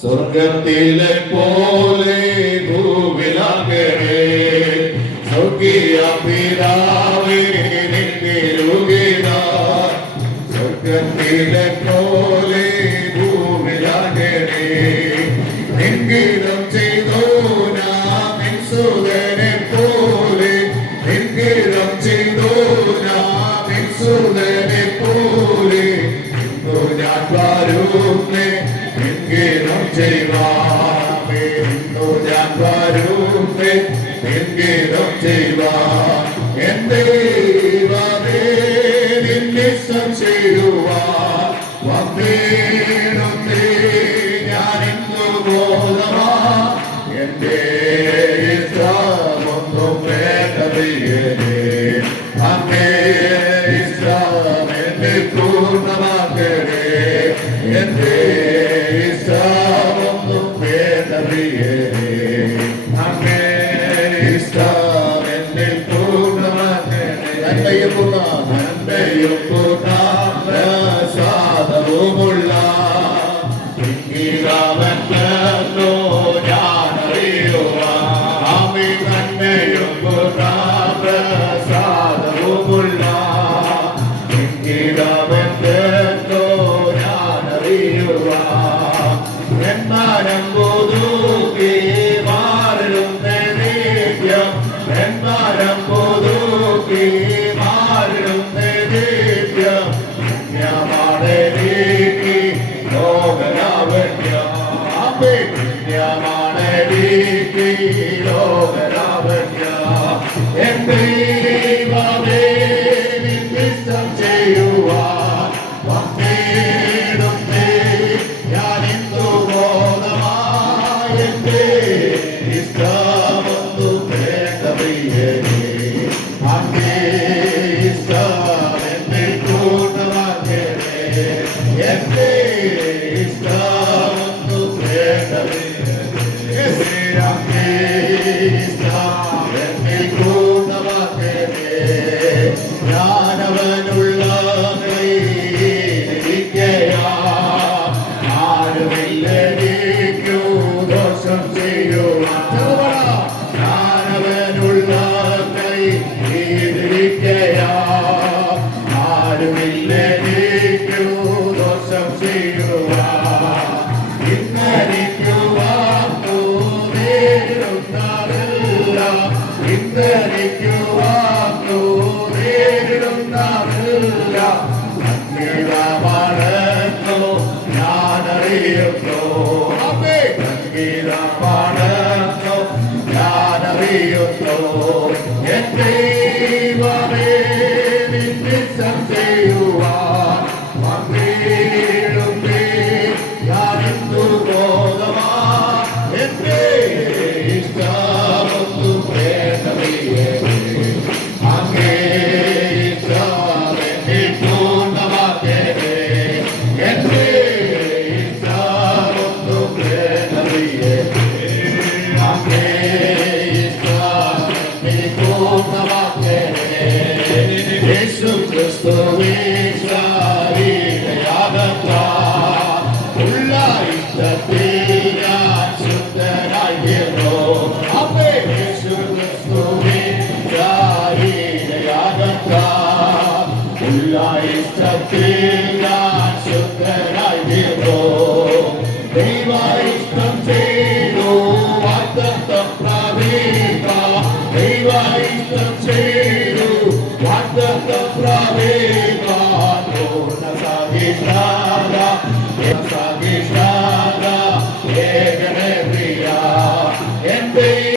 സ്വർഗത്തിലെ പോലെ ഭൂവിലാകരെ സ്വർഗീയ പിതാവേ നിന്നിരുകിട സ്വർഗത്തിലെ പോലെ ഭൂവിലാകരെ നിൻഗീതം ചെയ്തോ നാം സുതനെ പോലെ നിൻഗീതം ചെയ്തോ നാം സുതനെ പോലെ ഞാൻ വരുന്നേ നിൻഗീതം ചെയ്യുവാനേ ഞാൻ വരുന്നേ നിൻഗീതം ചെയ്യുവാൻ എന്റെ ദൈവമേ നിന്നിഷ്ടം ചെയ്യുവാൻ വന്നേടുന്നേ ഞാൻ ഇന്നു ബോധമാ എന്റെ ഇഷ്ടമൊന്നും വേണ്ടതേ അങ്ങേ ഇഷ്ടം എന്നെ പൂർണ്ണമാക്കണേ എന്റെ ഇഷ്ടമൊന്നും വേണ്ടതേ അങ്ങേ ഇഷ്ടം എന്നെ പൂർണ്ണമാക്കണേ നന്മയും പ്രസാദവുമുള്ള ഇംഗിതമെന്നോ ഞാനറിയുക ആമേ നന്മയും പ്രസാദവുമുള്ള ഇംഗിതമെന്നോ ഞാനറിയുക എന്മാനം പുതുക്കി മാറിടുന്ന നിത്യം എന്മാനം പുതുക്കി മാറിടുന്ന നിത്യം പുണ്യമാണ് നീക്കി ലോകലാവണ്യം അമ്മേ പുണ്യമാണ് നീക്കി ലോകലാവണ്യം എന്റെ ദൈവമേ നിന്നിഷ്ടം ചെയ്യുവാൻ വന്നേടുന്നേ ഞാൻ ഇന്നു ബോധമായി എന്റെ ഇഷ്ടമൊന്നും വേണ്ടതേ അങ്ങേ ഇഷ്ടം എന്നെ പൂർണ്ണമാക്കണേ എന്റെ ഇഷ്ടമൊന്നും വേണ്ടതേ അങ്ങേ ഇഷ്ടം എന്നെ പൂർണ്ണമാക്കണേ ഞാനവനുള്ള ആരുമില്ലു ദോഷം ചെയ്യുവാൻ ഞാനവനുള്ള കൈ ഇതിരിക്കയാ ആരുമില്ലു ദോഷം ചെയ്യുവാൻ ഇന്നരിക്കുവാക്കു നേരിടുന്നവരില്ല ഇന്നരിക്കുവാക്കു നേരിടുന്നവരില്ല സംഗീതമാണെന്നോ ഞാനറിയുന്നു അമ്മേ സംഗീതമാണെന്നോ ഞാനറിയുന്നു എന്റെ ദൈവമേ നിന്നിഷ്ടം ചെയ്യുവാൻ വന്നേടുന്നേ ഞാനിന്നു ബോധമാ എന്റെ ഇഷ്ടമൊന്നും വേണ്ടതേ അങ്ങേ ഇഷ്ടം എന്നെ പൂർണ്ണമാക്കണേ എന്റെ ഇഷ്ടമൊന്നും വേണ്ടതേ അങ്ങേ ഇഷ്ടം എന്നെ പൂർണ്ണമാക്കണേ യേശു ക്രിസ്തുവേ ശരീരയാഗത്താൽ ഉള്ള ഇഷ്ടത്തിൽ ഞാൻ ശുദ്ധനായിരുന്നു അമ്മേ യേശു ക്രിസ്തുവേ ശരീരയാഗത്താൽ ഉള്ള ഇഷ്ടത്തിൽ ഞാൻ ശുദ്ധനായിരുന്നു ദൈവ ഇഷ്ടം ചെയ്തു വാഗ്ദത്തം പ്രാപിക്കാം ദൈവ ഇഷ്ടം ചെയ്തു വാഗ്ദത്തം പ്രാപിക്കാം പൂർണ്ണ സാധിഷ്ഠ